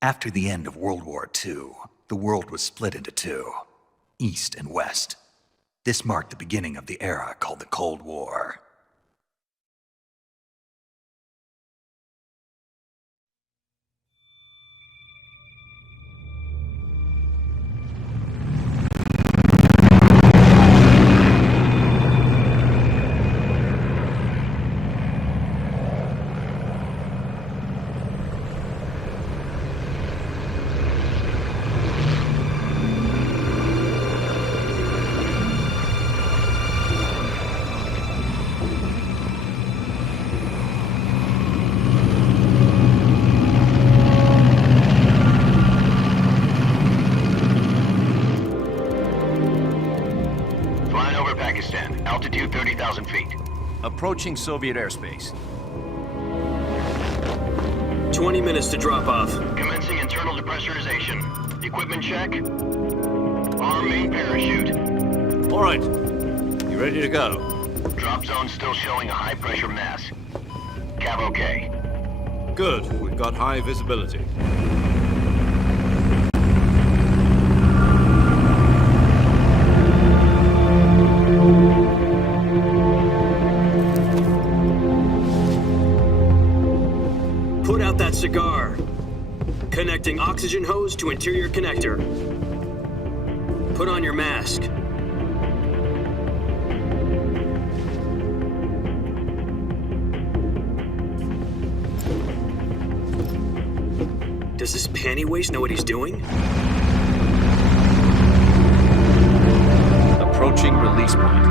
After the end of World War II, the world was split into two, East and West. This marked the beginning of the era called the Cold War. Altitude 30,000 feet. Approaching Soviet airspace. 20 minutes to drop off. Commencing internal depressurization. Equipment check. Arm main parachute. All right. You ready to go? Drop zone still showing a high pressure mass. Cav okay. Good. We've got high visibility. Put out that cigar. Connecting oxygen hose to interior connector. Put on your mask. Does this panty waste know what he's doing? Approaching release point.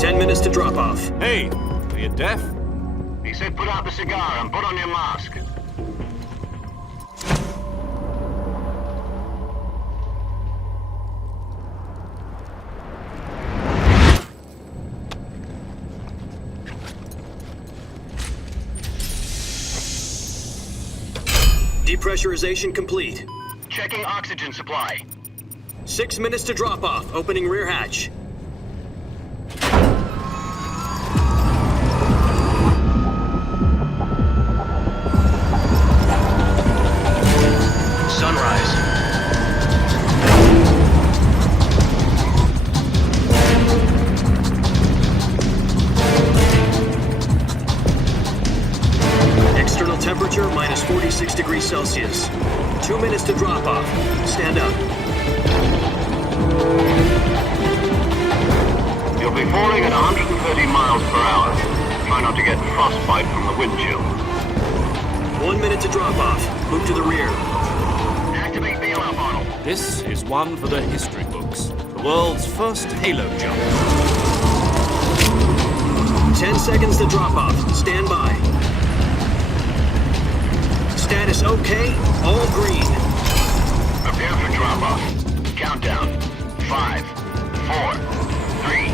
10 minutes to drop off. Hey, are you deaf? He said put out the cigar and put on your mask. Depressurization complete. Checking oxygen supply. 6 minutes to drop off. Opening rear hatch. Sunrise. External temperature minus 46 degrees Celsius. 2 minutes to drop off. Stand up. You'll be falling at 130 miles per hour. Try not to get frostbite from the wind chill. 1 minute to drop off. Move to the rear. Activate bailout model. This is one for the history books. The world's first halo jump. 10 seconds to drop off. Stand by. Status okay. All green. Prepare for drop-off. Countdown. 5, 4, 3,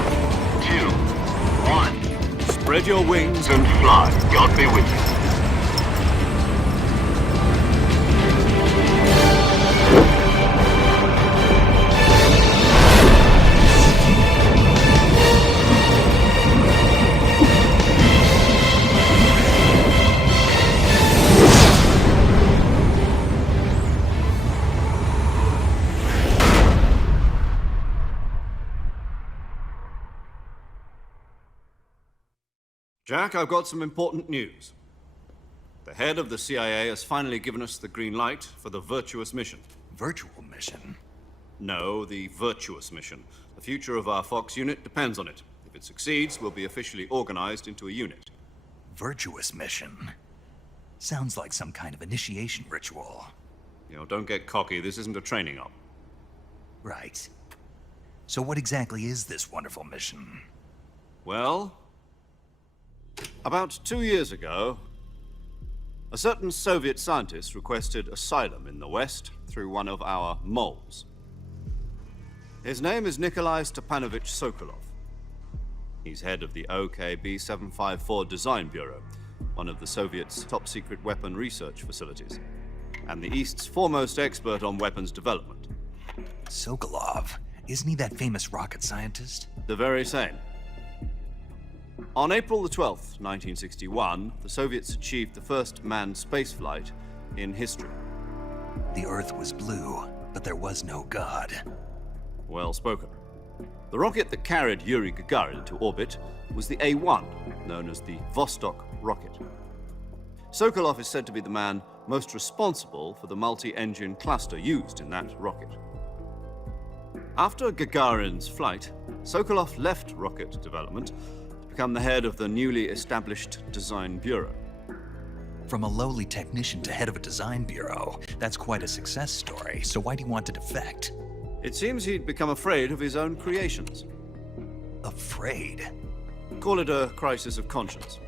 2, 1. Spread your wings And fly. God be with you. Jack, I've got some important news. The head of the CIA has finally given us the green light for the Virtuous mission. Virtual mission? No, the Virtuous mission. The future of our Fox unit depends on it. If it succeeds, we'll be officially organized into a unit. Virtuous mission? Sounds like some kind of initiation ritual. You know, don't get cocky. This isn't a training op. Right. So what exactly is this wonderful mission? Well, about 2 years ago, a certain Soviet scientist requested asylum in the West through one of our moles. His name is Nikolai Stepanovich Sokolov. He's head of the OKB-754 Design Bureau, one of the Soviets' top-secret weapon research facilities, and the East's foremost expert on weapons development. Sokolov? Isn't he that famous rocket scientist? The very same. On April the 12th, 1961, the Soviets achieved the first manned spaceflight in history. The Earth was blue, but there was no God. Well spoken. The rocket that carried Yuri Gagarin to orbit was the A-1, known as the Vostok rocket. Sokolov is said to be the man most responsible for the multi-engine cluster used in that rocket. After Gagarin's flight, Sokolov left rocket development to become the head of the newly established Design Bureau. From a lowly technician to head of a design bureau, that's quite a success story, so why do you want to defect? It seems he'd become afraid of his own creations. Afraid? Call it a crisis of conscience.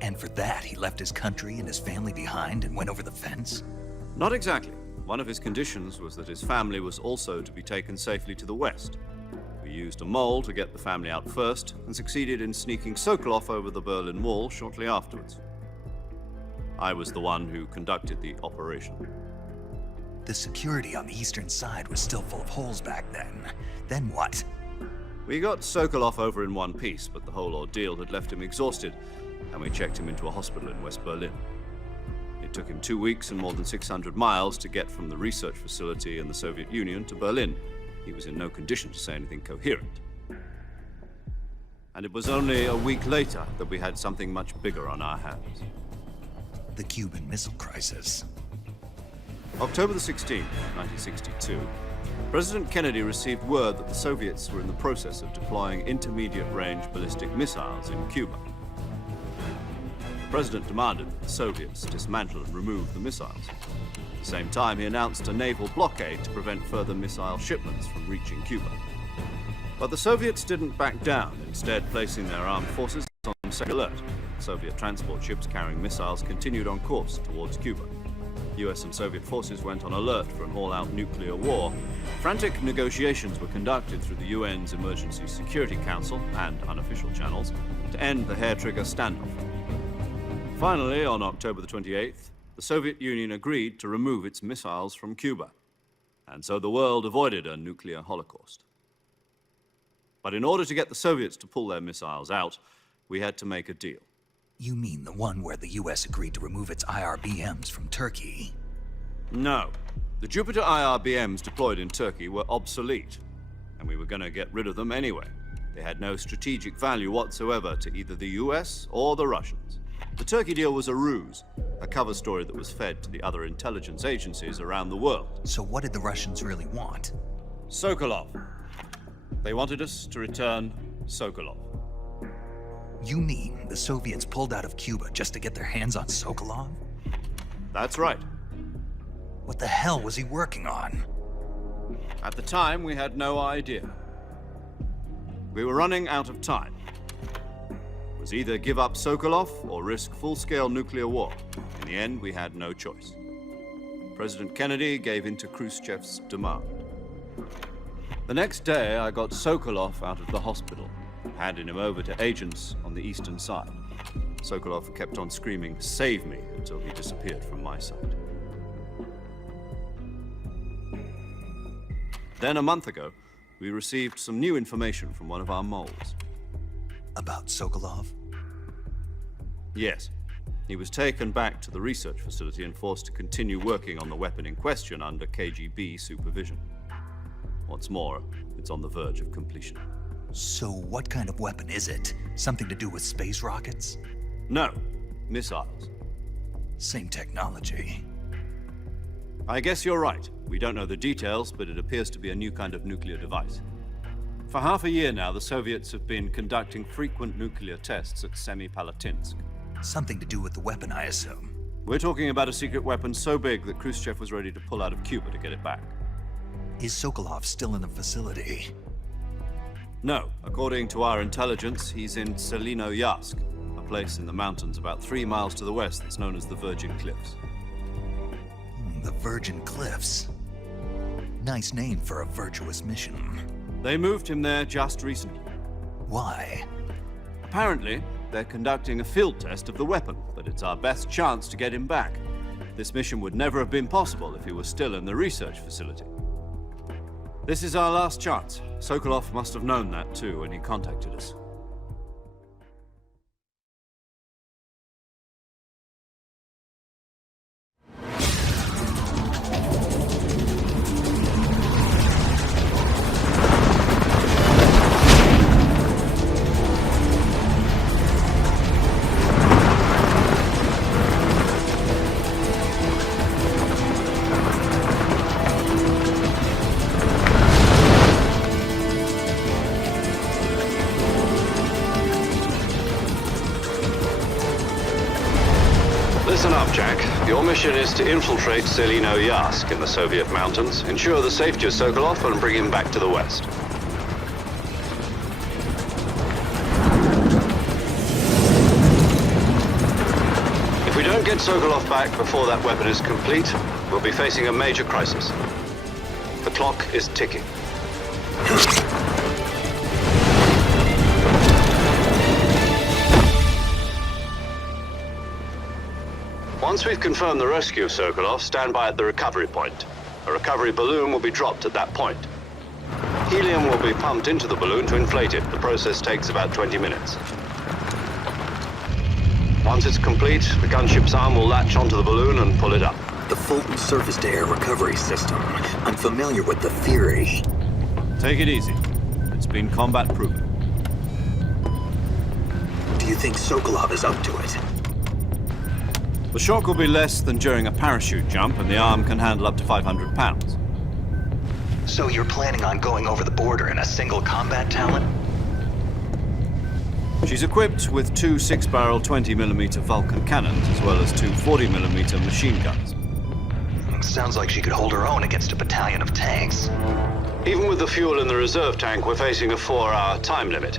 And for that, he left his country and his family behind and went over the fence? Not exactly. One of his conditions was that his family was also to be taken safely to the west. We used a mole to get the family out first and succeeded in sneaking Sokolov over the Berlin Wall shortly afterwards. I was the one who conducted the operation. The security on the eastern side was still full of holes back then. Then what? We got Sokolov over in one piece, but the whole ordeal had left him exhausted, and we checked him into a hospital in West Berlin. It took him 2 weeks and more than 600 miles to get from the research facility in the Soviet Union to Berlin. He was in no condition to say anything coherent. And it was only a week later that we had something much bigger on our hands. The Cuban Missile Crisis. October the 16th, 1962, President Kennedy received word that the Soviets were in the process of deploying intermediate-range ballistic missiles in Cuba. The president demanded that the Soviets dismantle and remove the missiles. At the same time, he announced a naval blockade to prevent further missile shipments from reaching Cuba. But the Soviets didn't back down, instead placing their armed forces on second alert. Soviet transport ships carrying missiles continued on course towards Cuba. US and Soviet forces went on alert for an all-out nuclear war. Frantic negotiations were conducted through the UN's Emergency Security Council and unofficial channels to end the hair-trigger standoff. Finally, on October the 28th, the Soviet Union agreed to remove its missiles from Cuba, and so the world avoided a nuclear holocaust. But in order to get the Soviets to pull their missiles out, we had to make a deal. You mean the one where the US agreed to remove its IRBMs from Turkey? No. The Jupiter IRBMs deployed in Turkey were obsolete, and we were going to get rid of them anyway. They had no strategic value whatsoever to either the US or the Russians. The Turkey deal was a ruse, a cover story that was fed to the other intelligence agencies around the world. So what did the Russians really want? Sokolov. They wanted us to return Sokolov. You mean the Soviets pulled out of Cuba just to get their hands on Sokolov? That's right. What the hell was he working on? At the time, we had no idea. We were running out of time. It was either give up Sokolov or risk full-scale nuclear war. In the end, we had no choice. President Kennedy gave in to Khrushchev's demand. The next day, I got Sokolov out of the hospital, handing him over to agents on the eastern side. Sokolov kept on screaming, "Save me," until he disappeared from my sight. Then a month ago, we received some new information from one of our moles. About Sokolov? Yes. He was taken back to the research facility and forced to continue working on the weapon in question under KGB supervision. What's more, it's on the verge of completion. So what kind of weapon is it? Something to do with space rockets? No, missiles. Same technology. I guess you're right. We don't know the details, but it appears to be a new kind of nuclear device. For half a year now, the Soviets have been conducting frequent nuclear tests at Semipalatinsk. Something to do with the weapon, I assume. We're talking about a secret weapon so big that Khrushchev was ready to pull out of Cuba to get it back. Is Sokolov still in the facility? No. According to our intelligence, he's in Selinoyarsk, a place in the mountains about 3 miles to the west that's known as the Virgin Cliffs. The Virgin Cliffs. Nice name for a virtuous mission. They moved him there just recently. Why? Apparently, they're conducting a field test of the weapon, but it's our best chance to get him back. This mission would never have been possible if he was still in the research facility. This is our last chance. Sokolov must have known that too when he contacted us. Jack, your mission is to infiltrate Selino Yask in the Soviet mountains, ensure the safety of Sokolov, and bring him back to the West. If we don't get Sokolov back before that weapon is complete, we'll be facing a major crisis. The clock is ticking. Once we've confirmed the rescue of Sokolov, stand by at the recovery point. A recovery balloon will be dropped at that point. Helium will be pumped into the balloon to inflate it. The process takes about 20 minutes. Once it's complete, the gunship's arm will latch onto the balloon and pull it up. The Fulton surface-to-air recovery system. I'm familiar with the theory. Take it easy. It's been combat-proven. Do you think Sokolov is up to it? The shock will be less than during a parachute jump, and the arm can handle up to 500 pounds. So you're planning on going over the border in a single combat talent? She's equipped with two 6-barrel 20mm Vulcan cannons, as well as two 40mm machine guns. Sounds like she could hold her own against a battalion of tanks. Even with the fuel in the reserve tank, we're facing a 4-hour time limit.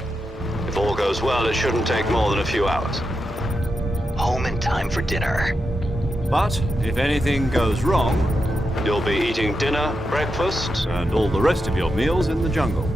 If all goes well, it shouldn't take more than a few hours. Home in time for dinner. But if anything goes wrong, you'll be eating dinner, breakfast, and all the rest of your meals in the jungle.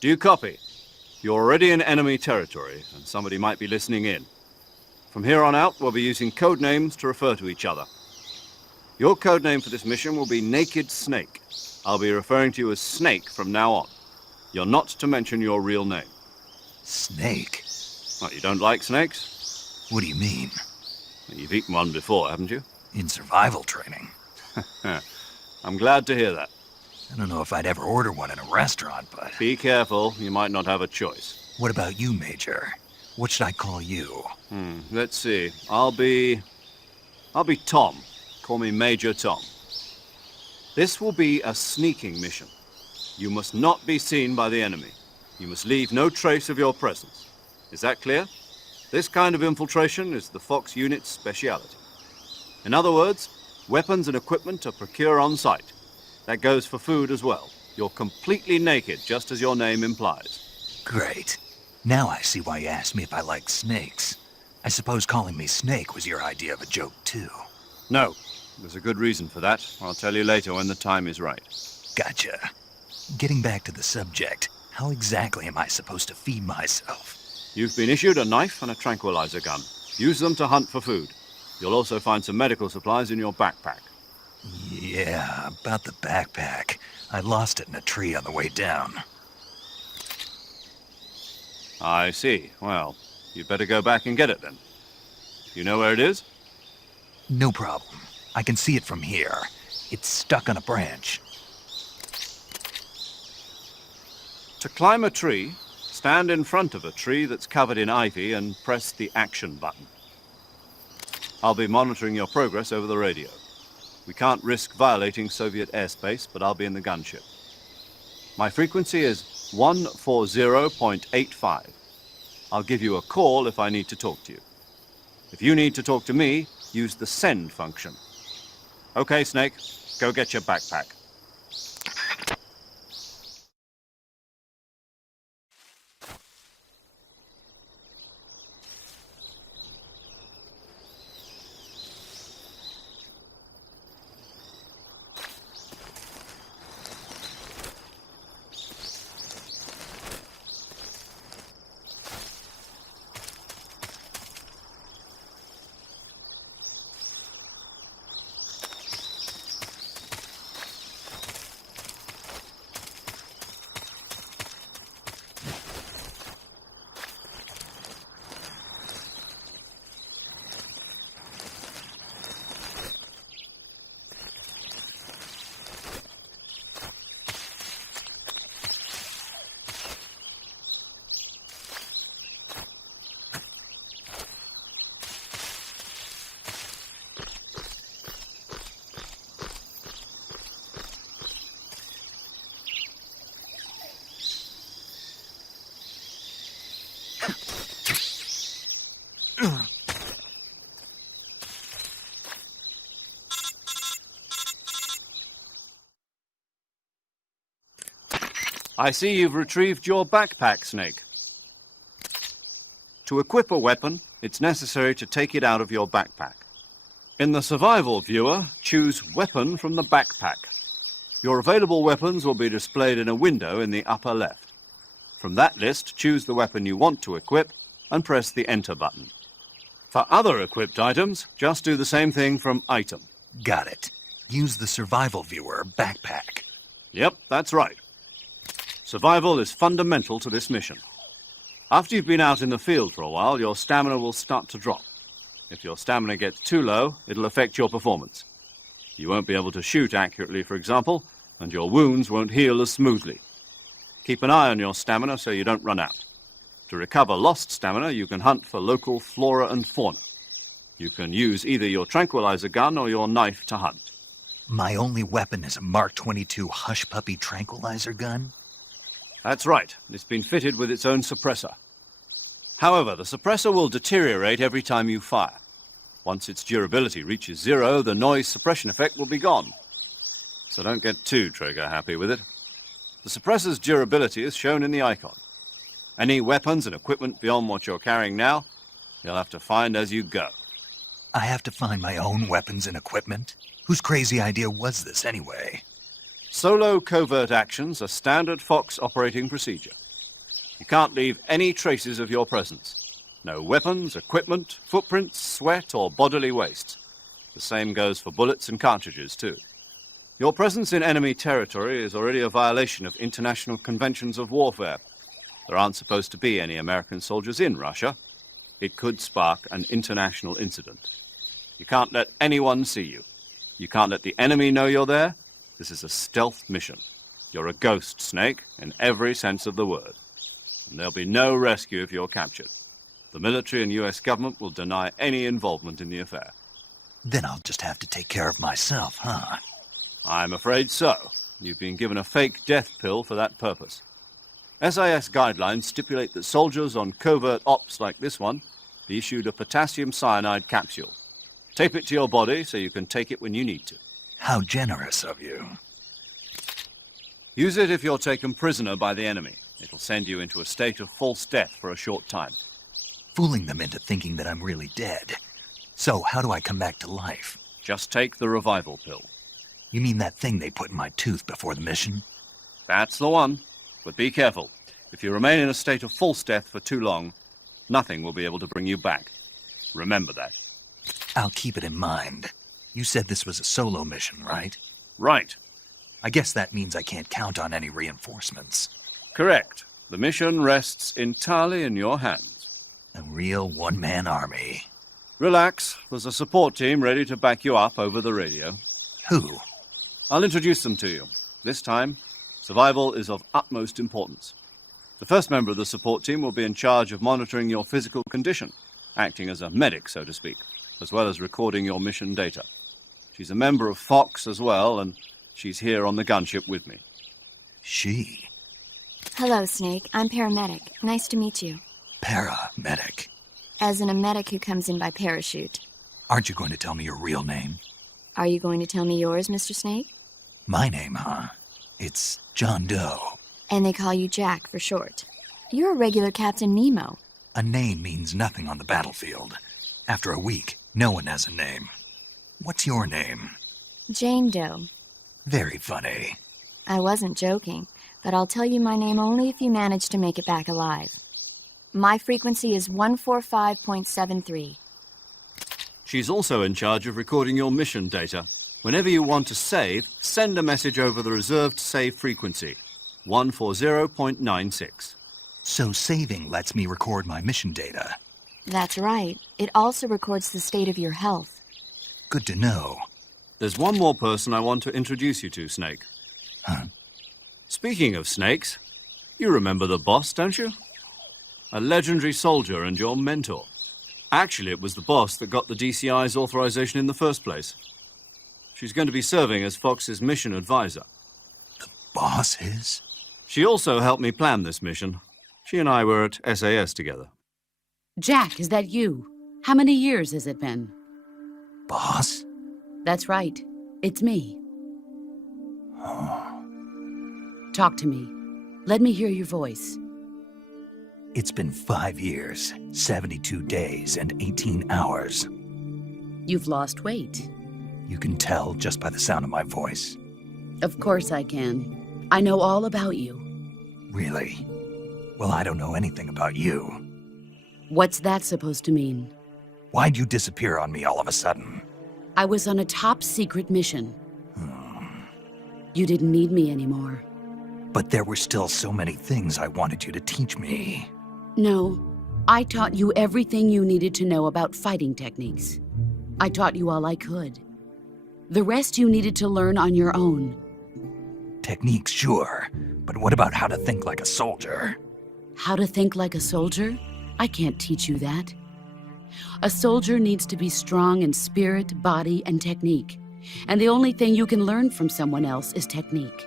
Do you copy? You're already in enemy territory, and somebody might be listening in. From here on out, we'll be using code names to refer to each other. Your code name for this mission will be Naked Snake. I'll be referring to you as Snake from now on. You're not to mention your real name. Snake? What, you don't like snakes? What do you mean? You've eaten one before, haven't you? In survival training. I'm glad to hear that. I don't know if I'd ever order one in a restaurant, but... Be careful, you might not have a choice. What about you, Major? What should I call you? Let's see. I'll be Tom. Call me Major Tom. This will be a sneaking mission. You must not be seen by the enemy. You must leave no trace of your presence. Is that clear? This kind of infiltration is the Fox unit's speciality. In other words, weapons and equipment are procured on site. That goes for food as well. You're completely naked, just as your name implies. Great. Now I see why you asked me if I like snakes. I suppose calling me Snake was your idea of a joke, too. No, there's a good reason for that. I'll tell you later when the time is right. Gotcha. Getting back to the subject, how exactly am I supposed to feed myself? You've been issued a knife and a tranquilizer gun. Use them to hunt for food. You'll also find some medical supplies in your backpack. Yeah, about the backpack. I lost it in a tree on the way down. I see. Well, you'd better go back and get it then. You know where it is? No problem. I can see it from here. It's stuck on a branch. To climb a tree, stand in front of a tree that's covered in ivy and press the action button. I'll be monitoring your progress over the radio. We can't risk violating Soviet airspace, but I'll be in the gunship. My frequency is 140.85. I'll give you a call if I need to talk to you. If you need to talk to me, use the send function. Okay, Snake, go get your backpack. I see you've retrieved your backpack, Snake. To equip a weapon, it's necessary to take it out of your backpack. In the survival viewer, choose Weapon from the backpack. Your available weapons will be displayed in a window in the upper left. From that list, choose the weapon you want to equip and press the Enter button. For other equipped items, just do the same thing from Item. Got it. Use the survival viewer backpack. Yep, that's right. Survival is fundamental to this mission. After you've been out in the field for a while, your stamina will start to drop. If your stamina gets too low, it'll affect your performance. You won't be able to shoot accurately, for example, and your wounds won't heal as smoothly. Keep an eye on your stamina so you don't run out. To recover lost stamina, you can hunt for local flora and fauna. You can use either your tranquilizer gun or your knife to hunt. My only weapon is a Mark 22 Hush Puppy tranquilizer gun? That's right. It's been fitted with its own suppressor. However, the suppressor will deteriorate every time you fire. Once its durability reaches 0, the noise suppression effect will be gone. So don't get too trigger-happy with it. The suppressor's durability is shown in the icon. Any weapons and equipment beyond what you're carrying now, you'll have to find as you go. I have to find my own weapons and equipment? Whose crazy idea was this anyway? Solo covert actions are standard Fox operating procedure. You can't leave any traces of your presence. No weapons, equipment, footprints, sweat, or bodily waste. The same goes for bullets and cartridges, too. Your presence in enemy territory is already a violation of international conventions of warfare. There aren't supposed to be any American soldiers in Russia. It could spark an international incident. You can't let anyone see you. You can't let the enemy know you're there. This is a stealth mission. You're a ghost, Snake, in every sense of the word. And there'll be no rescue if you're captured. The military and U.S. government will deny any involvement in the affair. Then I'll just have to take care of myself, huh? I'm afraid so. You've been given a fake death pill for that purpose. SIS guidelines stipulate that soldiers on covert ops like this one be issued a potassium cyanide capsule. Tape it to your body so you can take it when you need to. How generous of you. Use it if you're taken prisoner by the enemy. It'll send you into a state of false death for a short time. Fooling them into thinking that I'm really dead. So, how do I come back to life? Just take the revival pill. You mean that thing they put in my tooth before the mission? That's the one. But be careful. If you remain in a state of false death for too long, nothing will be able to bring you back. Remember that. I'll keep it in mind. You said this was a solo mission, right? Right. I guess that means I can't count on any reinforcements. Correct. The mission rests entirely in your hands. A real one-man army. Relax. There's a support team ready to back you up over the radio. Who? I'll introduce them to you. This time, survival is of utmost importance. The first member of the support team will be in charge of monitoring your physical condition, acting as a medic, so to speak, as well as recording your mission data. She's a member of Fox as well, and she's here on the gunship with me. She? Hello, Snake. I'm paramedic. Nice to meet you. Paramedic. As in a medic who comes in by parachute. Aren't you going to tell me your real name? Are you going to tell me yours, Mr. Snake? My name, huh? It's John Doe. And they call you Jack for short. You're a regular Captain Nemo. A name means nothing on the battlefield. After a week, no one has a name. What's your name? Jane Doe. Very funny. I wasn't joking, but I'll tell you my name only if you manage to make it back alive. My frequency is 145.73. She's also in charge of recording your mission data. Whenever you want to save, send a message over the reserved save frequency, 140.96. So saving lets me record my mission data. That's right. It also records the state of your health. Good to know. There's one more person I want to introduce you to, Snake. Huh? Speaking of snakes, you remember the boss, don't you? A legendary soldier and your mentor. Actually, it was the boss that got the DCI's authorization in the first place. She's going to be serving as Fox's mission advisor. Boss is? She also helped me plan this mission. She and I were at SAS together. Jack, is that you? How many years has it been? Boss? That's right. It's me. Talk to me. Let me hear your voice. It's been 5 years, 72 days, and 18 hours. You've lost weight. You can tell just by the sound of my voice. Of course I can. I know all about you. Really? Well, I don't know anything about you. What's that supposed to mean? Why'd you disappear on me all of a sudden? I was on a top-secret mission. You didn't need me anymore. But there were still so many things I wanted you to teach me. No, I taught you everything you needed to know about fighting techniques. I taught you all I could. The rest you needed to learn on your own. Techniques, sure. But what about how to think like a soldier? How to think like a soldier? I can't teach you that. A soldier needs to be strong in spirit, body, and technique. And the only thing you can learn from someone else is technique.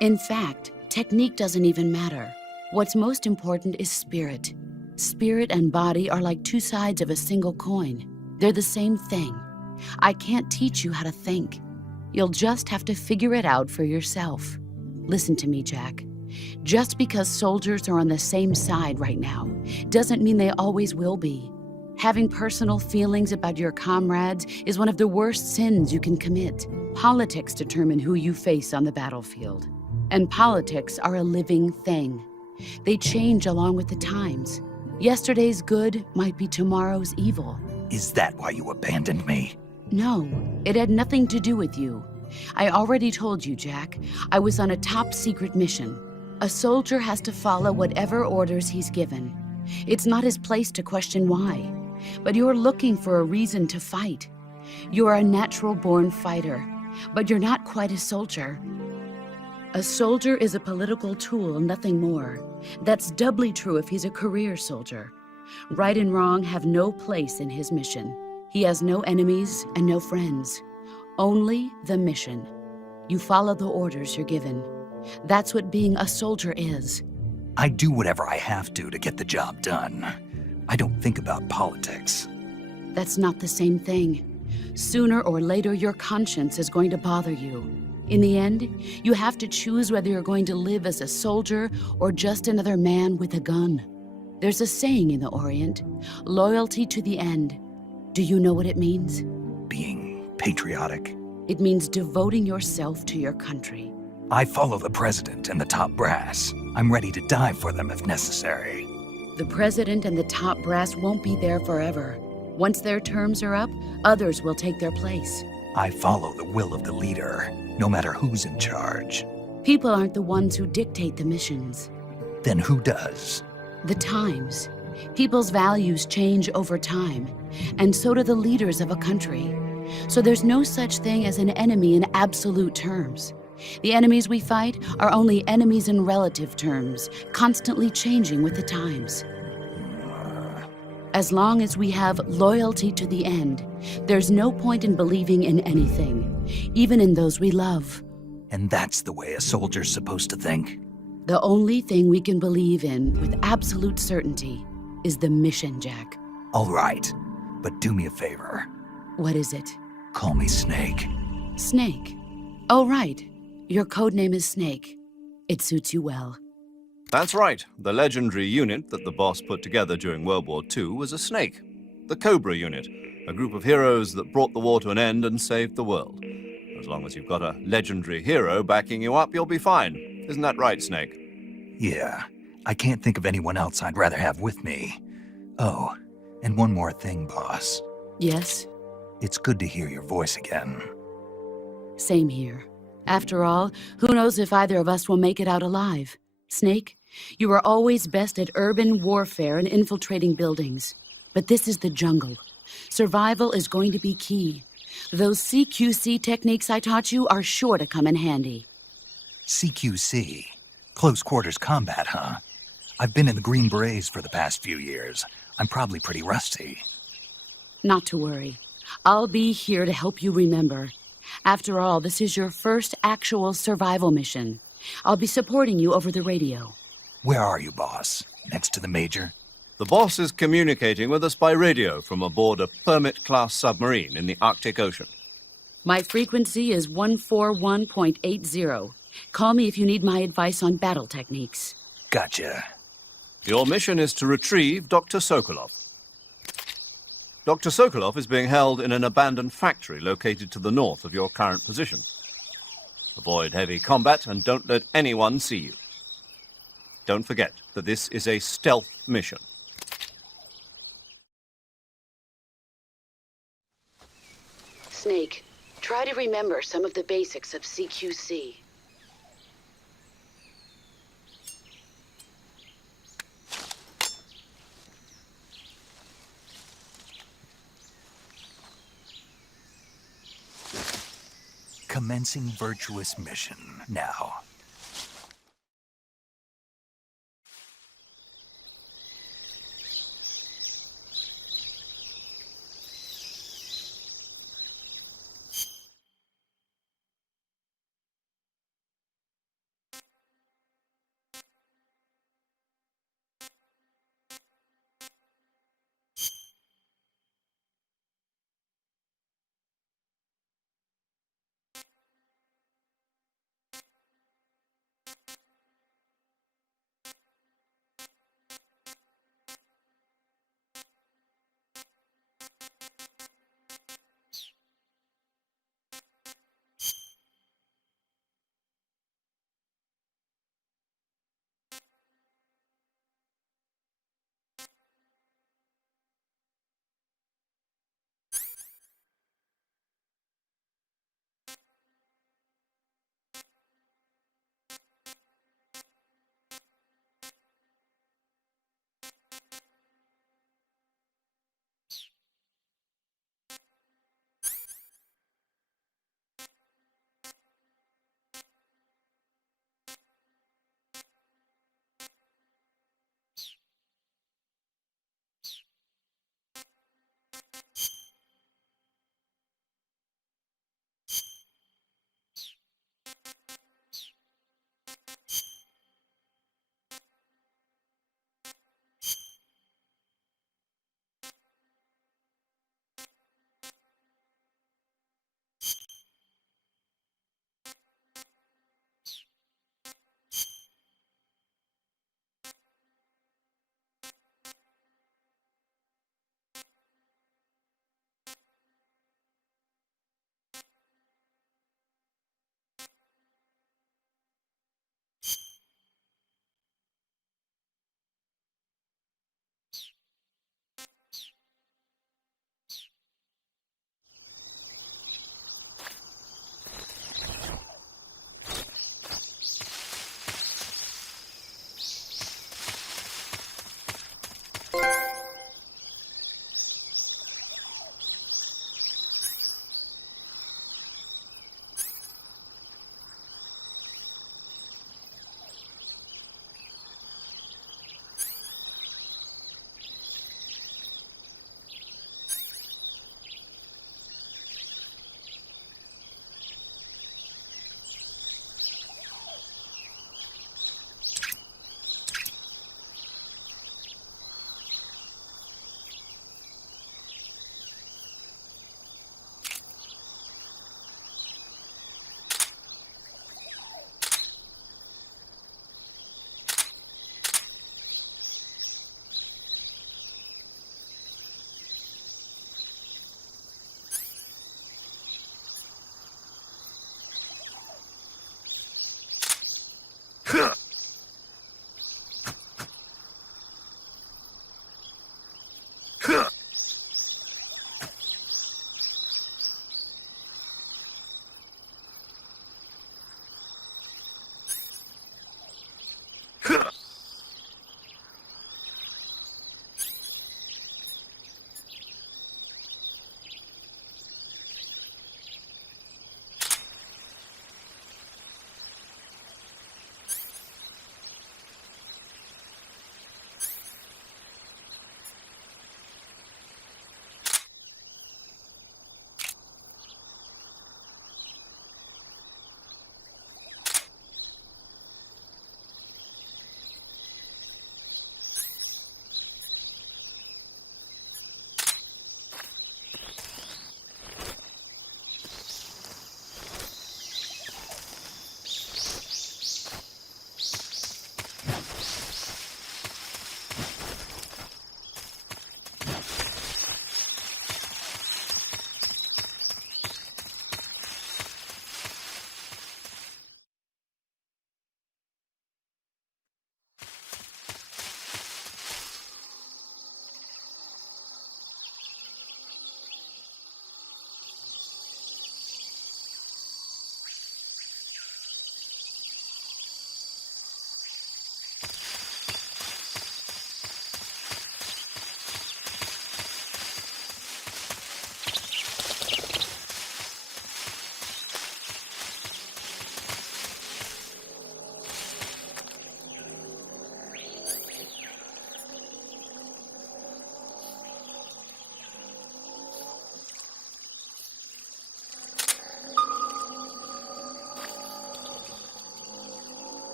In fact, technique doesn't even matter. What's most important is spirit. Spirit and body are like two sides of a single coin. They're the same thing. I can't teach you how to think. You'll just have to figure it out for yourself. Listen to me, Jack. Just because soldiers are on the same side right now doesn't mean they always will be. Having personal feelings about your comrades is one of the worst sins you can commit. Politics determine who you face on the battlefield. And politics are a living thing. They change along with the times. Yesterday's good might be tomorrow's evil. Is that why you abandoned me? No, it had nothing to do with you. I already told you, Jack. I was on a top-secret mission. A soldier has to follow whatever orders he's given. It's not his place to question why. But you're looking for a reason to fight. You're a natural-born fighter, but you're not quite a soldier. A soldier is a political tool, nothing more. That's doubly true if he's a career soldier. Right and wrong have no place in his mission. He has no enemies and no friends. Only the mission. You follow the orders you're given. That's what being a soldier is. I do whatever I have to get the job done. I don't think about politics. That's not the same thing. Sooner or later, your conscience is going to bother you. In the end, you have to choose whether you're going to live as a soldier or just another man with a gun. There's a saying in the Orient, loyalty to the end. Do you know what it means? Being patriotic. It means devoting yourself to your country. I follow the president and the top brass. I'm ready to die for them if necessary. The president and the top brass won't be there forever. Once their terms are up, others will take their place. I follow the will of the leader, no matter who's in charge. People aren't the ones who dictate the missions. Then who does? The times. People's values change over time, and so do the leaders of a country. So there's no such thing as an enemy in absolute terms. The enemies we fight are only enemies in relative terms, constantly changing with the times. As long as we have loyalty to the end, there's no point in believing in anything, even in those we love. And that's the way a soldier's supposed to think? The only thing we can believe in with absolute certainty is the mission, Jack. All right, but do me a favor. What is it? Call me Snake. Snake. Oh, right. Your code name is Snake. It suits you well. That's right. The legendary unit that the boss put together during World War II was a snake. The Cobra unit, a group of heroes that brought the war to an end and saved the world. As long as you've got a legendary hero backing you up, you'll be fine. Isn't that right, Snake? Yeah, I can't think of anyone else I'd rather have with me. Oh, and one more thing, boss. Yes? It's good to hear your voice again. Same here. After all, who knows if either of us will make it out alive? Snake, you are always best at urban warfare and infiltrating buildings. But this is the jungle. Survival is going to be key. Those CQC techniques I taught you are sure to come in handy. CQC? Close quarters combat, huh? I've been in the Green Berets for the past few years. I'm probably pretty rusty. Not to worry. I'll be here to help you remember. After all, this is your first actual survival mission. I'll be supporting you over the radio. Where are you, boss? Next to the Major? The boss is communicating with us by radio from aboard a Permit-class submarine in the Arctic Ocean. My frequency is 141.80. Call me if you need my advice on battle techniques. Gotcha. Your mission is to retrieve Dr. Sokolov. Dr. Sokolov is being held in an abandoned factory located to the north of your current position. Avoid heavy combat and don't let anyone see you. Don't forget that this is a stealth mission. Snake, try to remember some of the basics of CQC. Commencing virtuous mission now.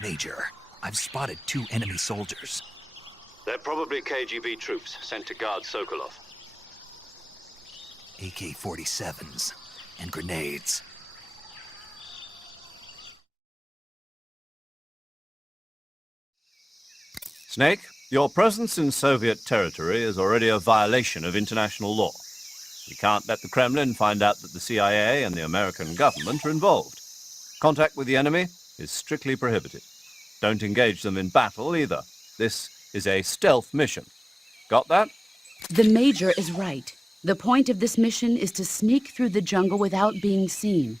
Major, I've spotted 2 enemy soldiers. They're probably KGB troops sent to guard Sokolov. AK-47s and grenades. Snake, your presence in Soviet territory is already a violation of international law. We can't let the Kremlin find out that the CIA and the American government are involved. Contact with the enemy is strictly prohibited. Don't engage them in battle either. This is a stealth mission. Got that? The Major is right. The point of this mission is to sneak through the jungle without being seen.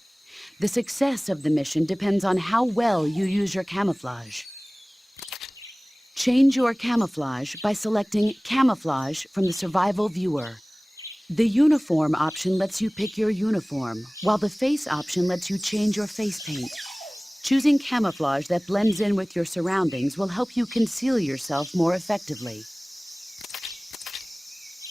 The success of the mission depends on how well you use your camouflage. Change your camouflage by selecting Camouflage from the Survival Viewer. The Uniform option lets you pick your uniform, while the Face option lets you change your face paint. Choosing camouflage that blends in with your surroundings will help you conceal yourself more effectively.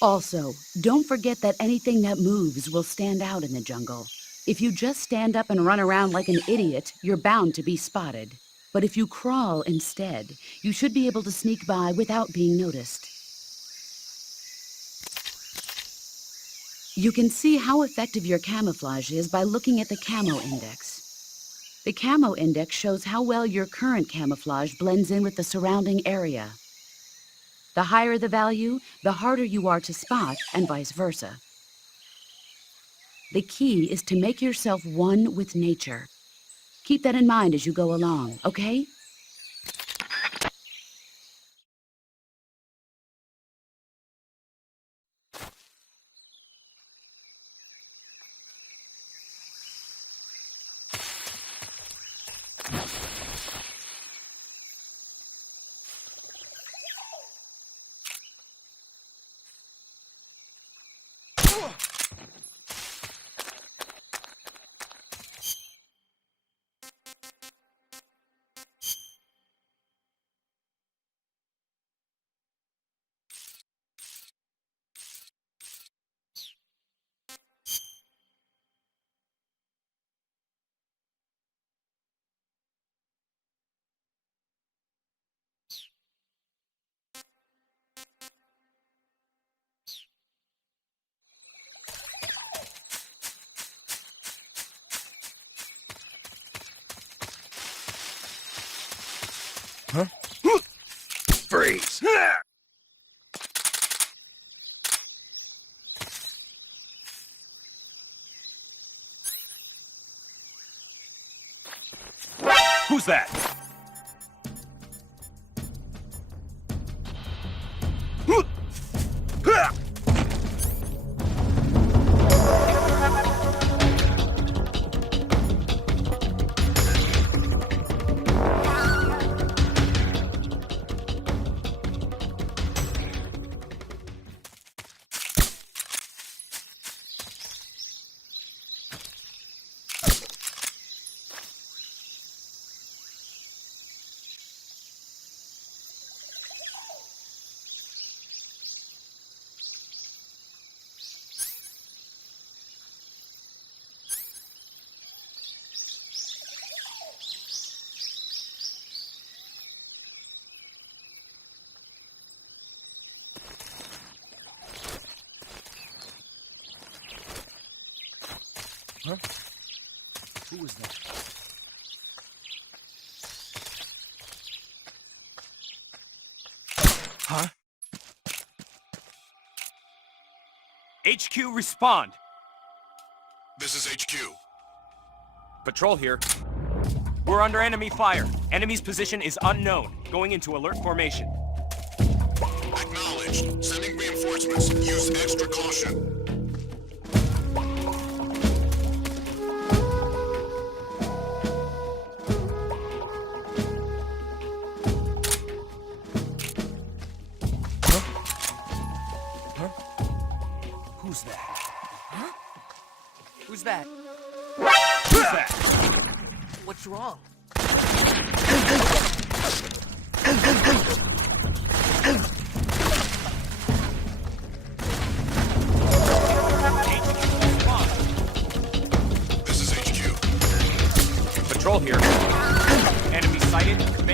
Also, don't forget that anything that moves will stand out in the jungle. If you just stand up and run around like an idiot, you're bound to be spotted. But if you crawl instead, you should be able to sneak by without being noticed. You can see how effective your camouflage is by looking at the Camo Index. The Camo Index shows how well your current camouflage blends in with the surrounding area. The higher the value, the harder you are to spot, and vice versa. The key is to make yourself one with nature. Keep that in mind as you go along, okay? Freeze! Who's that? Huh? Who was that? Huh? HQ, respond! This is HQ. Patrol here. We're under enemy fire. Enemy's position is unknown. Going into alert formation. Acknowledged. Sending reinforcements. Use extra caution. Who's that? Huh? Who's that? Who's that? What's wrong? This is HQ. Patrol here. Enemy sighted.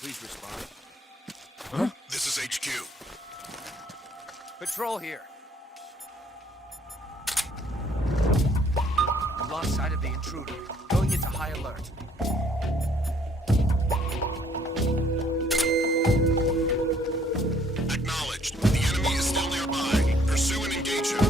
please respond. This is HQ. Patrol here. We lost sight of the intruder. Going into high alert. Acknowledged. The enemy is still nearby. Pursue and engage him.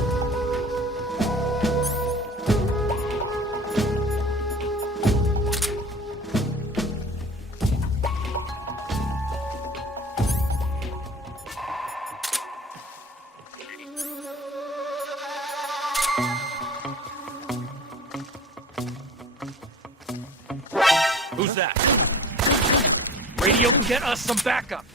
Who's that? Radio can get us some backup.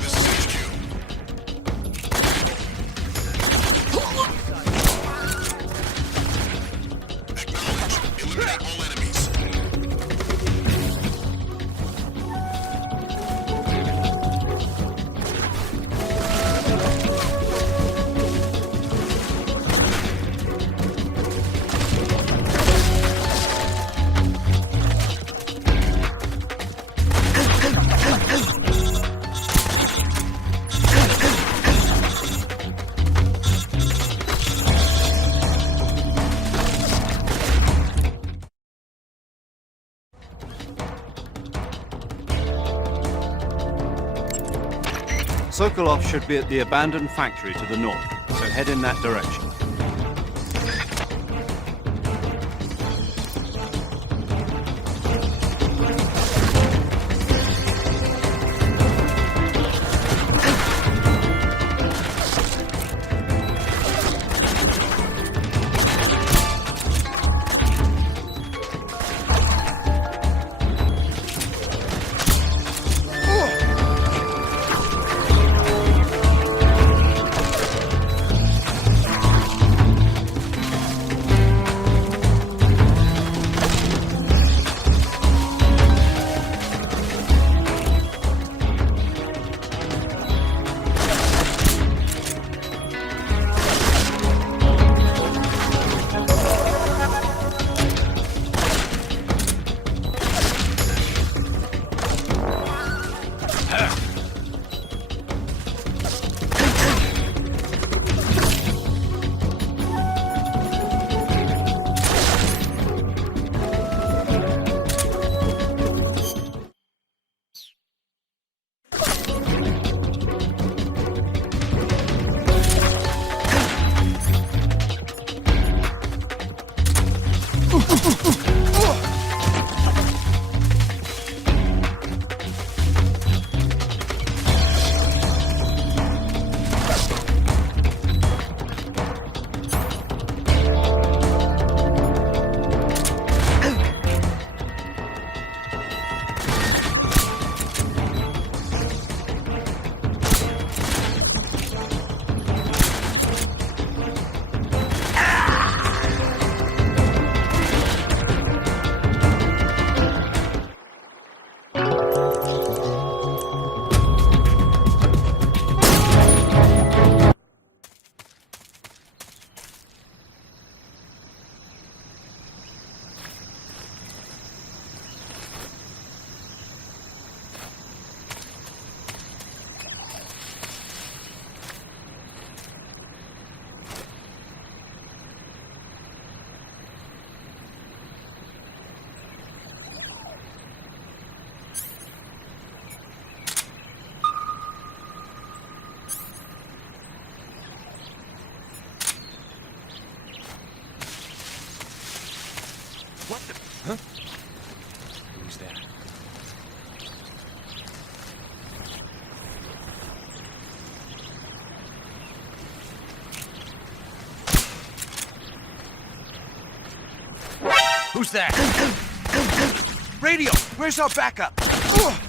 This is HQ. Acknowledged. Eliminate all enemies. Sokolov should be at the abandoned factory to the north, so head in that direction. What the? Huh? Who's that? Who's that? Radio! Where's our backup? HQ.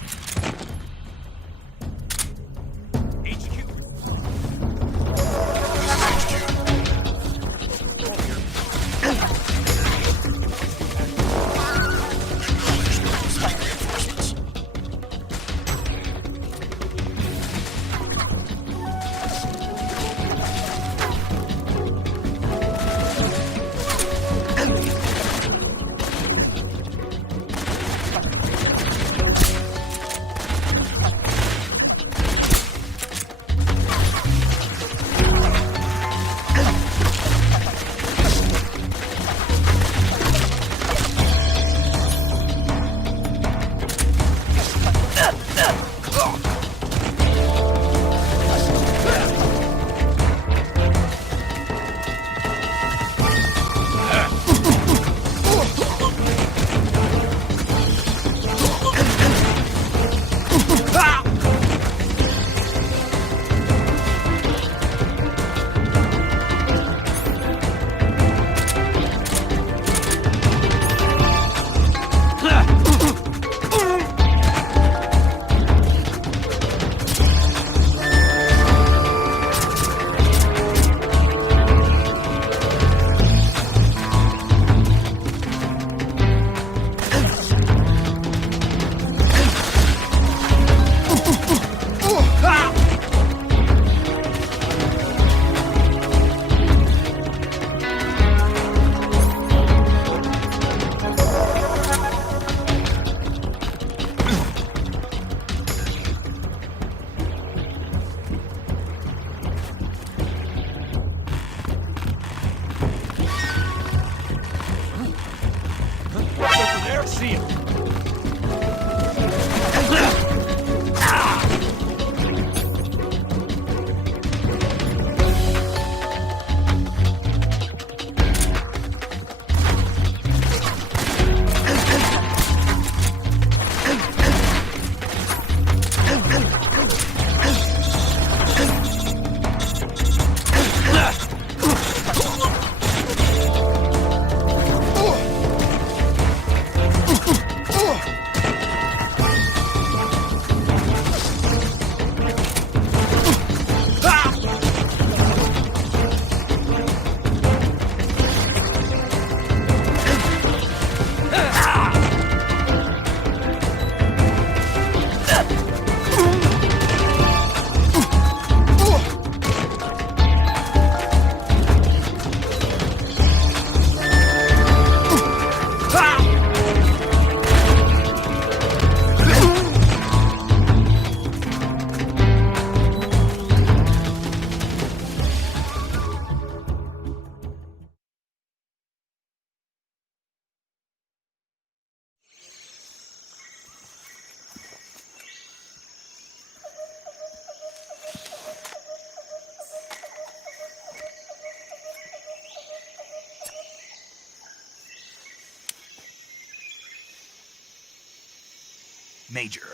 see him. Major,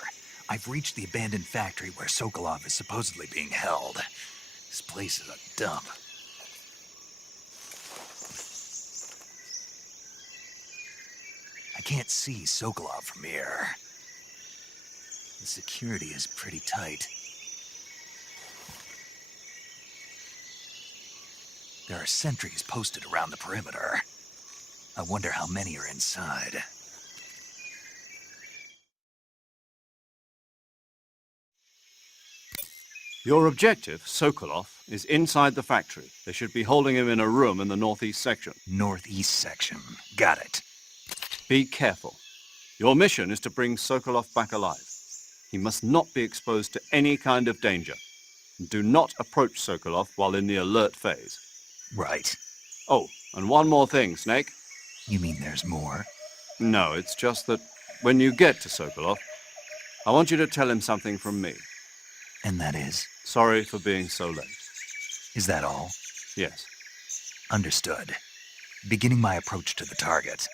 I've reached the abandoned factory where Sokolov is supposedly being held. This place is a dump. I can't see Sokolov from here. The security is pretty tight. There are sentries posted around the perimeter. I wonder how many are inside. Your objective, Sokolov, is inside the factory. They should be holding him in a room in the northeast section. Northeast section. Got it. Be careful. Your mission is to bring Sokolov back alive. He must not be exposed to any kind of danger. Do not approach Sokolov while in the alert phase. Right. Oh, and one more thing, Snake. You mean there's more? No, it's just that when you get to Sokolov, I want you to tell him something from me. And that is? Sorry for being so late. Is that all? Yes. Understood. Beginning my approach to the target.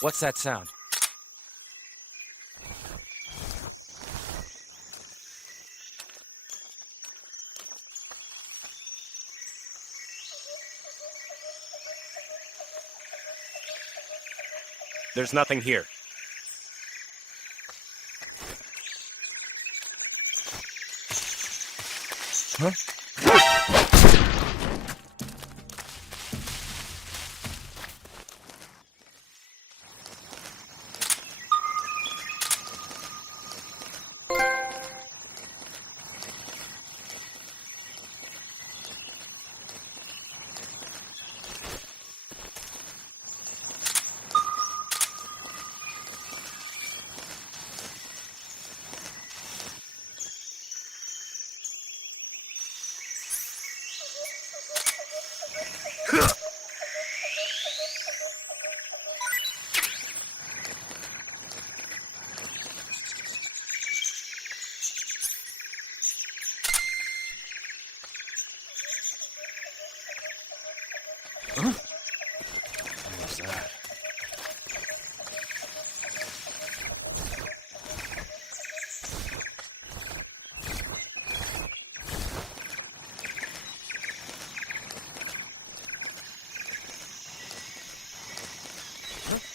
What's that sound? There's nothing here. Huh? Huh? What's that?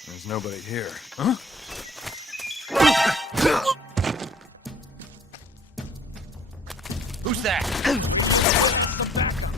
There's nobody here. Huh? Who's that? The backup.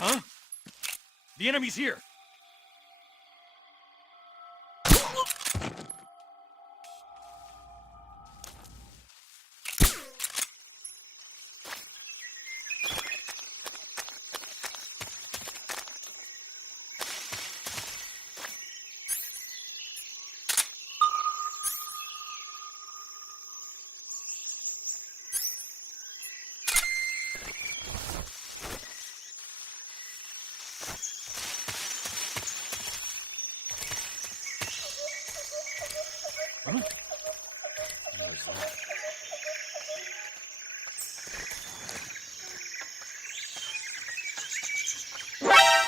Huh? The enemy's here!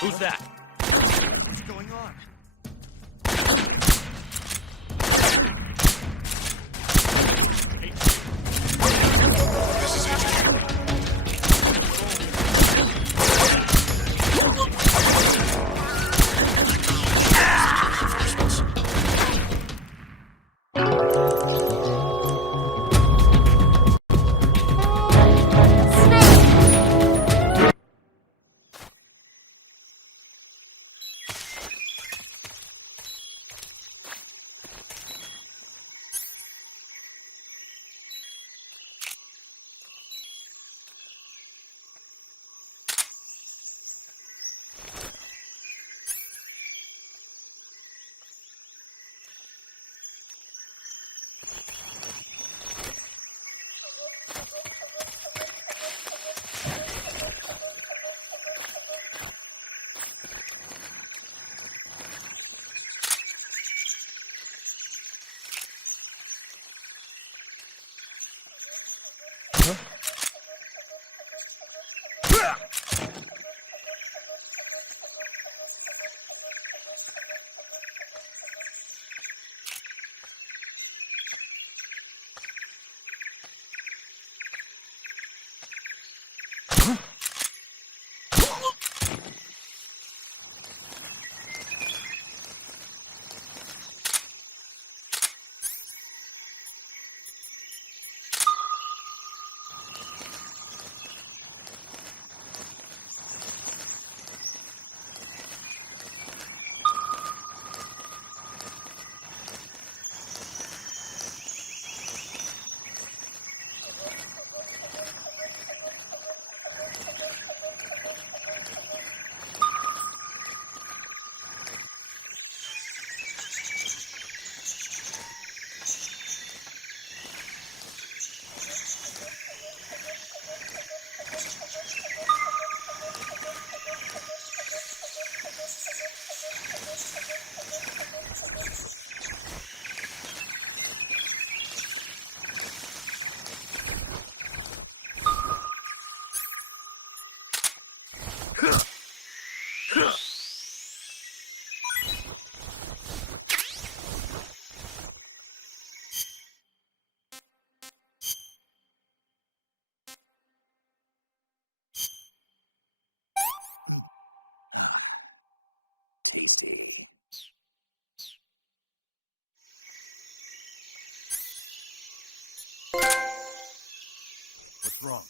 Who's that? What's going on? This is HQ. What's wrong?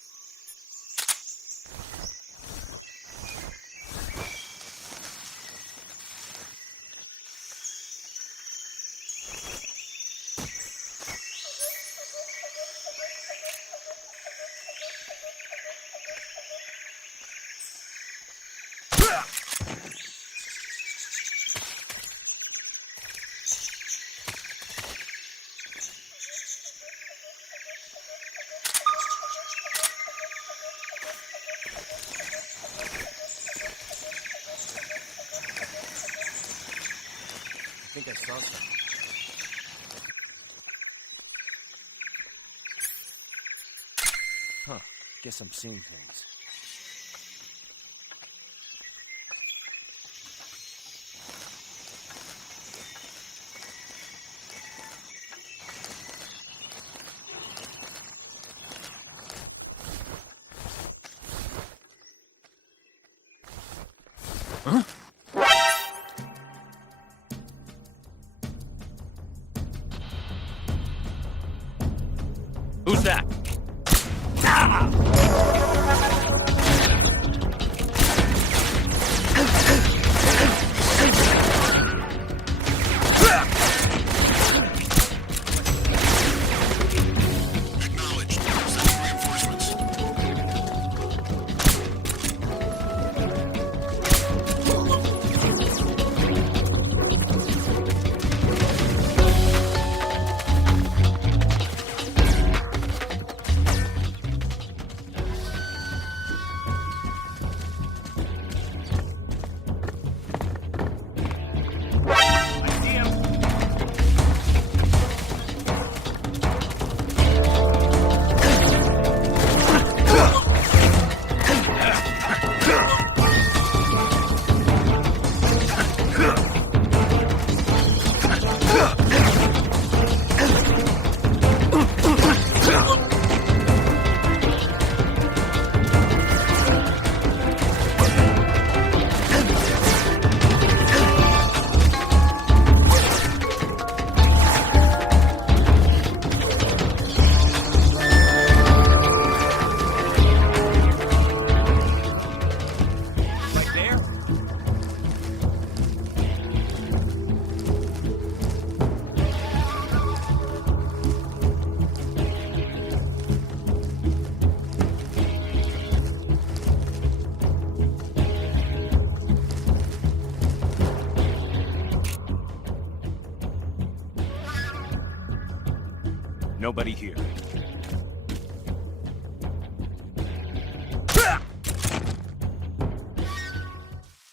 I think I saw something. Huh. Guess I'm seeing things. Who's that? Acknowledged. Sending reinforcements. Nobody here.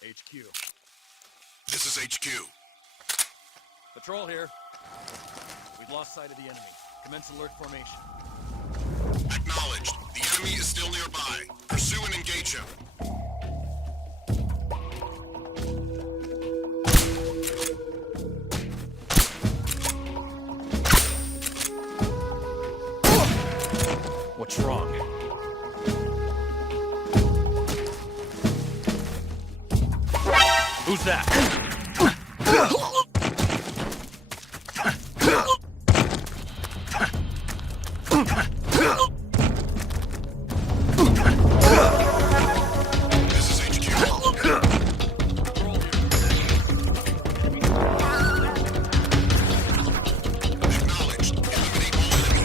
HQ. This is HQ. Patrol here. We've lost sight of the enemy. Commence alert formation. Acknowledged. The enemy is still nearby. Pursue and engage him. What's wrong? Who's that? This is HQ. Acknowledged. Eliminate all enemies.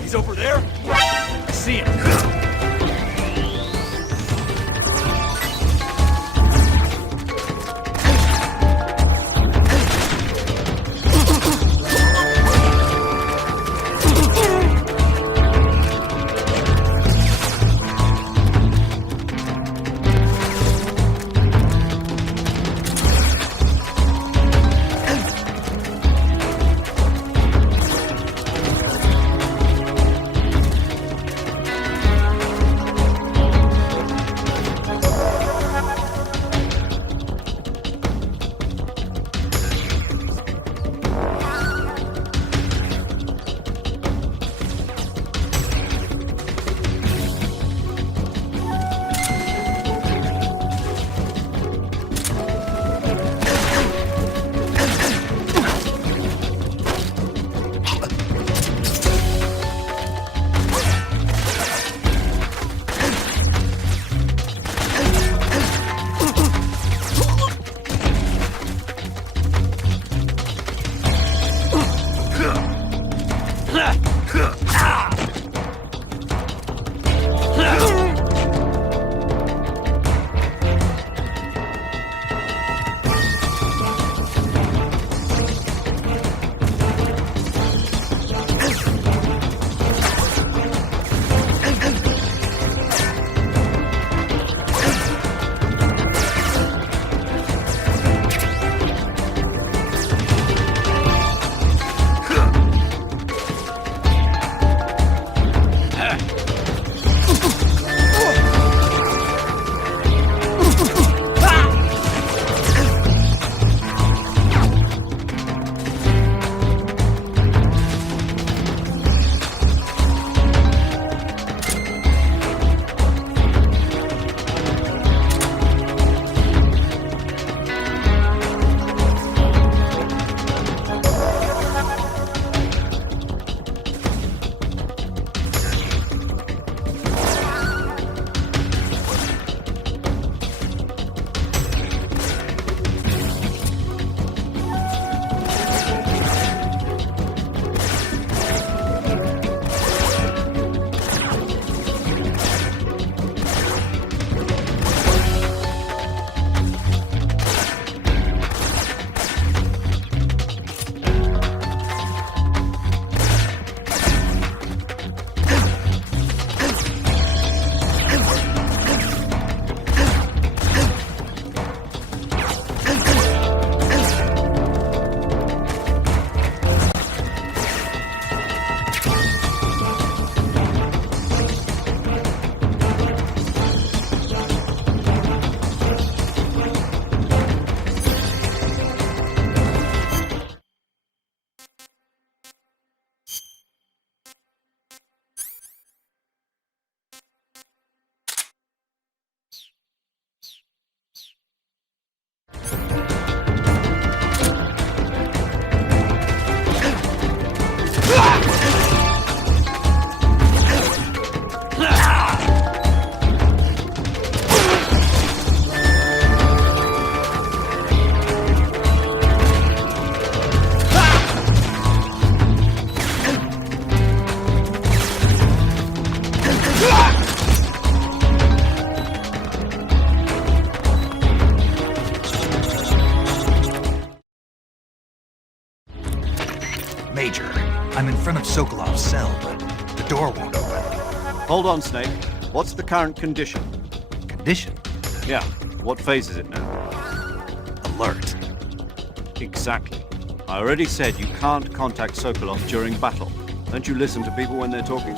He's over there? I see him. Hold on, Snake. What's the current condition? Condition? Yeah, what phase is it now? Alert. Exactly. I already said you can't contact Sokolov during battle. Don't you listen to people when they're talking?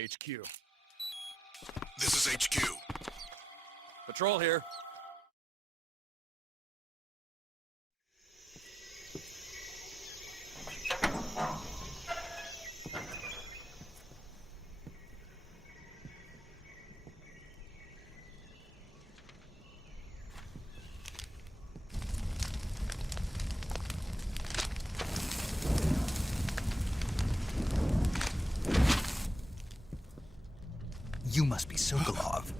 HQ. This is HQ. Patrol here. You must be Sokolov.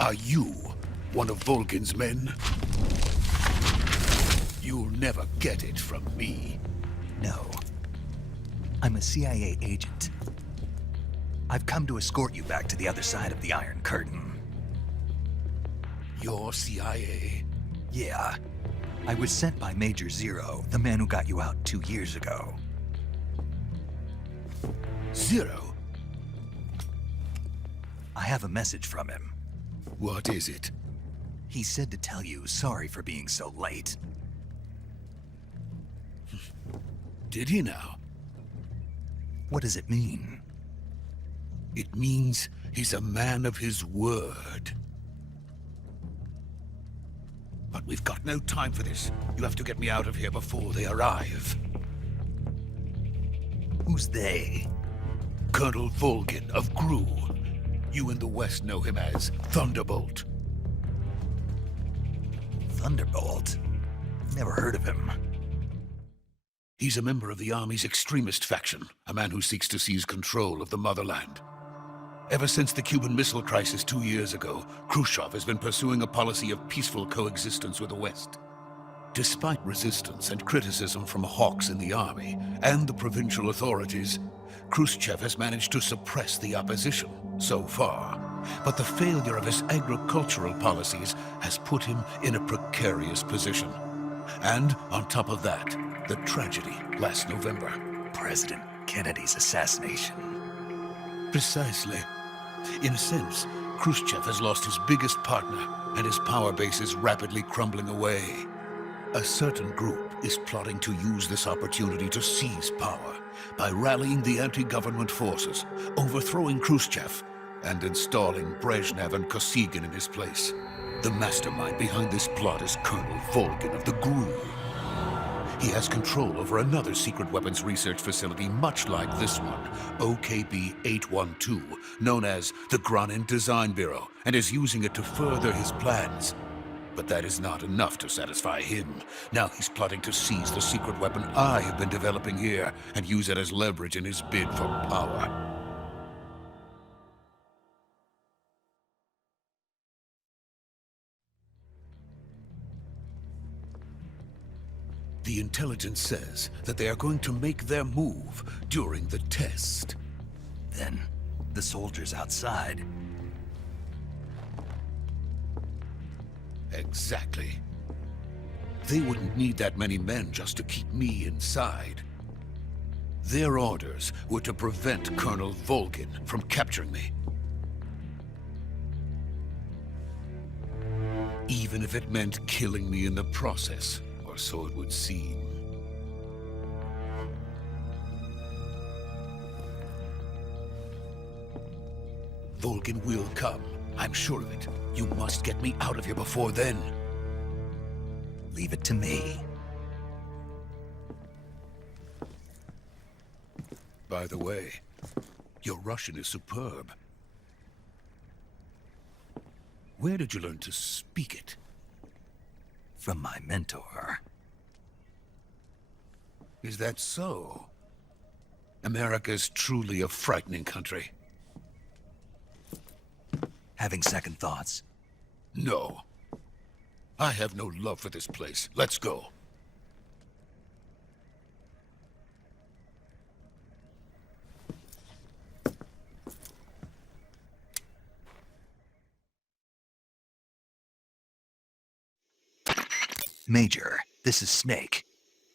Are you one of Volgin's men? You'll never get it from me. No. I'm a CIA agent. I've come to escort you back to the other side of the Iron Curtain. You're CIA? Yeah. I was sent by Major Zero, the man who got you out 2 years ago. Zero? I have a message from him. What is it? He said to tell you sorry for being so late. Did he now? What does it mean? It means he's a man of his word. But we've got no time for this. You have to get me out of here before they arrive. Who's they? Colonel Volgin of GRU. You in the West know him as Thunderbolt. Thunderbolt? Never heard of him. He's a member of the Army's extremist faction, a man who seeks to seize control of the motherland. Ever since the Cuban Missile Crisis 2 years ago, Khrushchev has been pursuing a policy of peaceful coexistence with the West. Despite resistance and criticism from hawks in the army and the provincial authorities, Khrushchev has managed to suppress the opposition so far. But the failure of his agricultural policies has put him in a precarious position. And on top of that, the tragedy last November. President Kennedy's assassination. Precisely. In a sense, Khrushchev has lost his biggest partner, and his power base is rapidly crumbling away. A certain group is plotting to use this opportunity to seize power by rallying the anti-government forces, overthrowing Khrushchev, and installing Brezhnev and Kosygin in his place. The mastermind behind this plot is Colonel Volgin of the GRU. He has control over another secret weapons research facility much like this one, OKB-812, known as the Granin Design Bureau, and is using it to further his plans. But that is not enough to satisfy him. Now he's plotting to seize the secret weapon I have been developing here and use it as leverage in his bid for power. The intelligence says that they are going to make their move during the test. Then, the soldiers outside. Exactly. They wouldn't need that many men just to keep me inside. Their orders were to prevent Colonel Volgin from capturing me. Even if it meant killing me in the process, or so it would seem. Volgin will come. I'm sure of it. You must get me out of here before then. Leave it to me. By the way, your Russian is superb. Where did you learn to speak it? From my mentor. Is that so? America is truly a frightening country. Having second thoughts? No. I have no love for this place. Let's go. Major, this is Snake.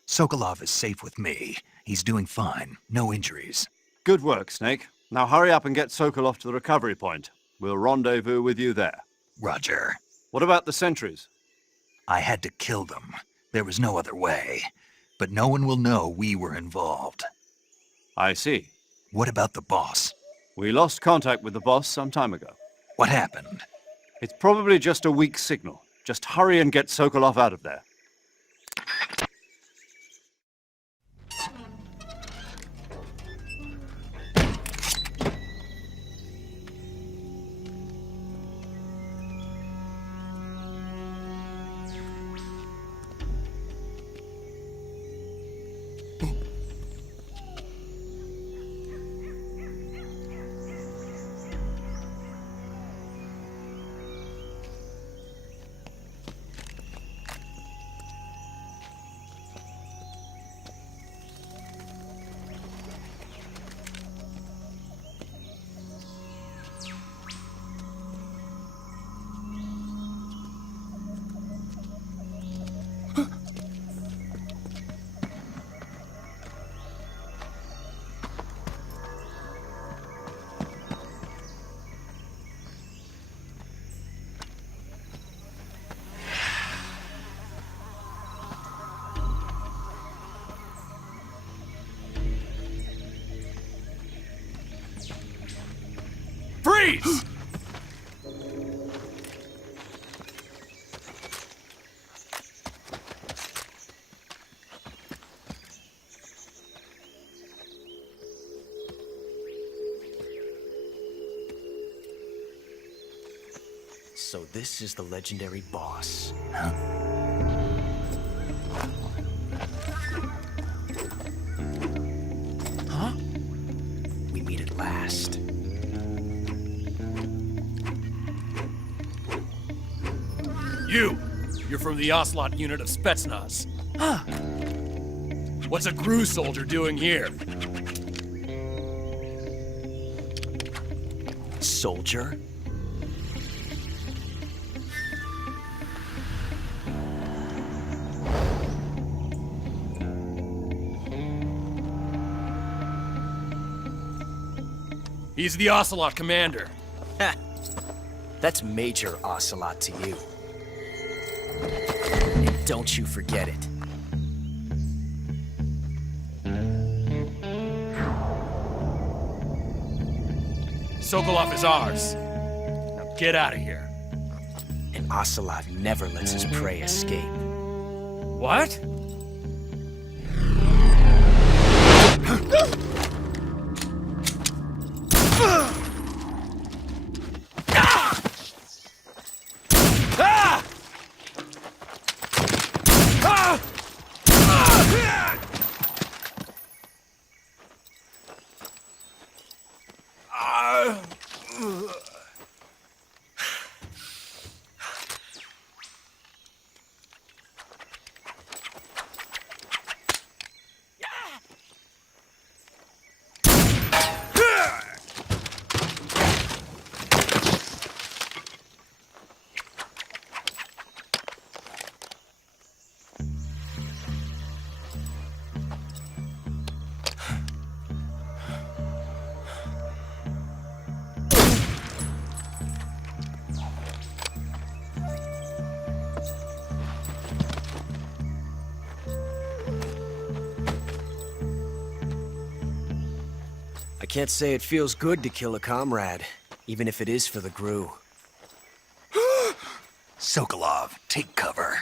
Sokolov is safe with me. He's doing fine. No injuries. Good work, Snake. Now hurry up and get Sokolov to the recovery point. We'll rendezvous with you there. Roger. What about the sentries? I had to kill them. There was no other way. But no one will know we were involved. I see. What about the boss? We lost contact with the boss some time ago. What happened? It's probably just a weak signal. Just hurry and get Sokolov out of there. Freeze! So this is the legendary boss. Huh? We meet at last. You're from the Ocelot unit of Spetsnaz. Huh. What's a GRU soldier doing here? Soldier? He's the Ocelot commander. Ha! That's Major Ocelot to you. And don't you forget it. Sokolov is ours. Now get out of here. And Ocelot never lets his prey escape. What? I can't say it feels good to kill a comrade. Even if it is for the Gru. Sokolov, take cover.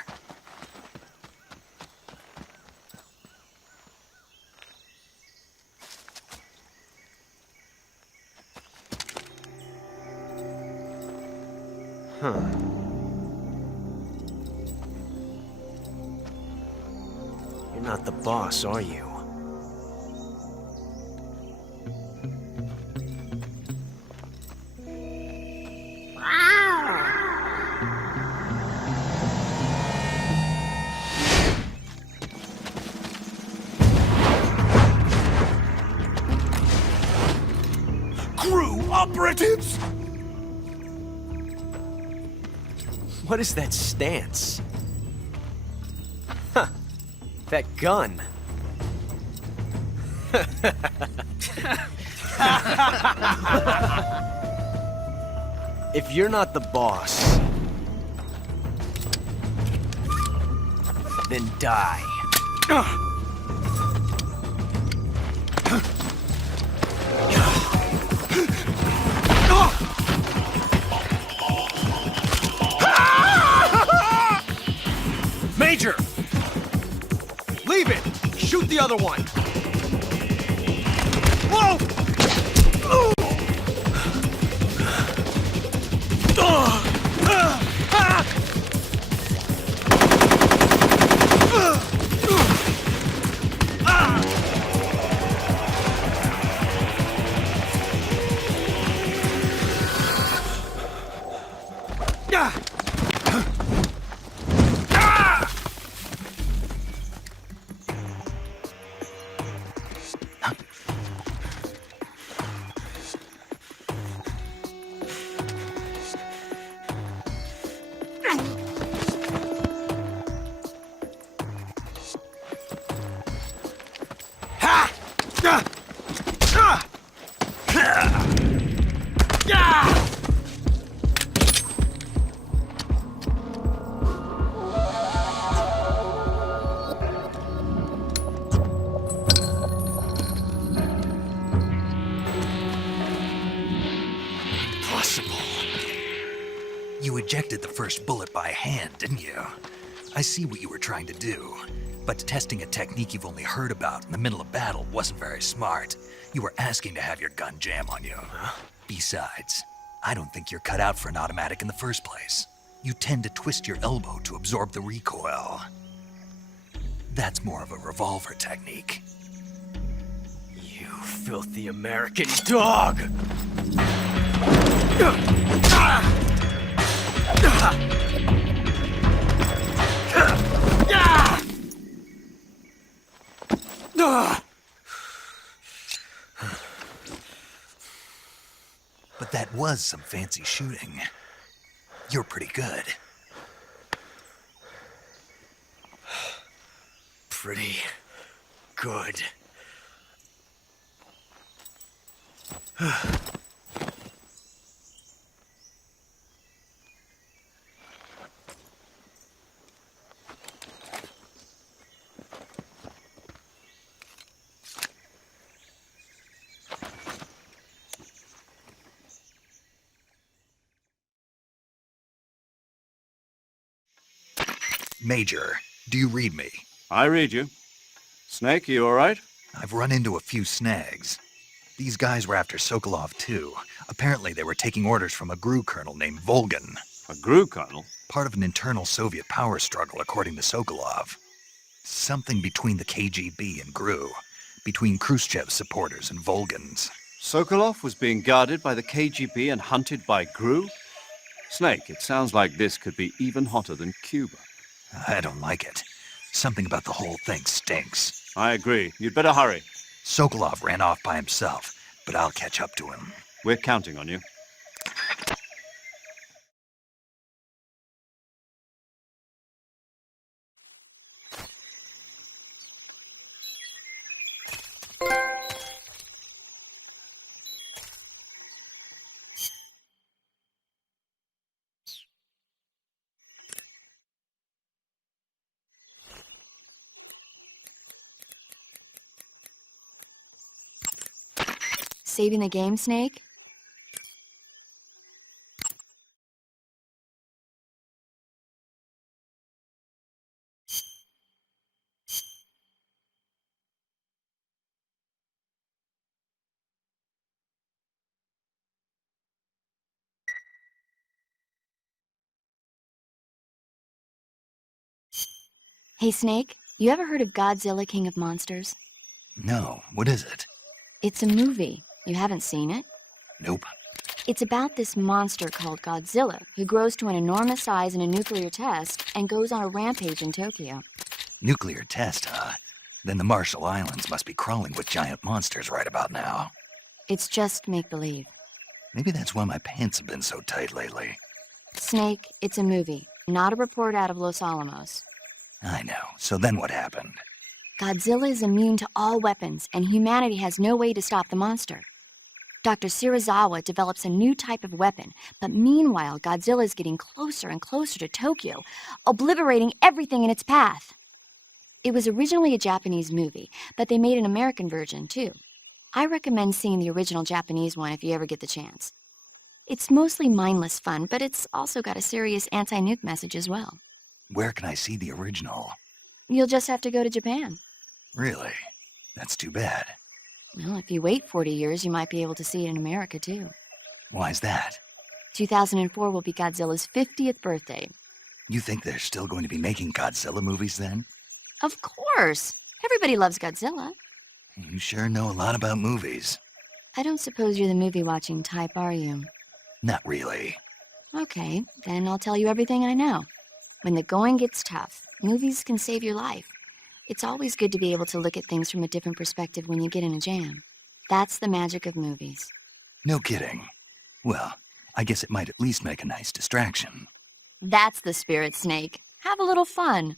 You're not the boss, are you? Crew operatives! What is that stance? Huh. That gun. If you're not the boss, then die. Major! Leave it! Shoot the other one! Whoa! You ejected the first bullet by hand, didn't you? I see what you were trying to do. But testing a technique you've only heard about in the middle of battle wasn't very smart. You were asking to have your gun jam on you. Besides, I don't think you're cut out for an automatic in the first place. You tend to twist your elbow to absorb the recoil. That's more of a revolver technique. You filthy American dog! But that was some fancy shooting. You're pretty good. Pretty good. Major, do you read me? I read you. Snake, you all right? I've run into a few snags. These guys were after Sokolov too. Apparently they were taking orders from a GRU colonel named Volgin. A GRU colonel? Part of an internal Soviet power struggle, according to Sokolov. Something between the KGB and GRU. Between Khrushchev's supporters and Volgin's. Sokolov was being guarded by the KGB and hunted by GRU? Snake, it sounds like this could be even hotter than Cuba. I don't like it. Something about the whole thing stinks. I agree. You'd better hurry. Sokolov ran off by himself, but I'll catch up to him. We're counting on you. Saving the game, Snake? Hey, Snake, you ever heard of Godzilla King of Monsters? No, what is it? It's a movie. You haven't seen it? Nope. It's about this monster called Godzilla, who grows to an enormous size in a nuclear test and goes on a rampage in Tokyo. Nuclear test, huh? Then the Marshall Islands must be crawling with giant monsters right about now. It's just make-believe. Maybe that's why my pants have been so tight lately. Snake, it's a movie, not a report out of Los Alamos. I know. So then what happened? Godzilla is immune to all weapons, and humanity has no way to stop the monster. Dr. Shirazawa develops a new type of weapon, but meanwhile, Godzilla is getting closer and closer to Tokyo, obliterating everything in its path. It was originally a Japanese movie, but they made an American version, too. I recommend seeing the original Japanese one if you ever get the chance. It's mostly mindless fun, but it's also got a serious anti-nuke message as well. Where can I see the original? You'll just have to go to Japan. Really? That's too bad. Well, if you wait 40 years, you might be able to see it in America, too. Why's that? 2004 will be Godzilla's 50th birthday. You think they're still going to be making Godzilla movies then? Of course! Everybody loves Godzilla. You sure know a lot about movies. I don't suppose you're the movie-watching type, are you? Not really. Okay, then I'll tell you everything I know. When the going gets tough, movies can save your life. It's always good to be able to look at things from a different perspective when you get in a jam. That's the magic of movies. No kidding. Well, I guess it might at least make a nice distraction. That's the spirit, Snake. Have a little fun.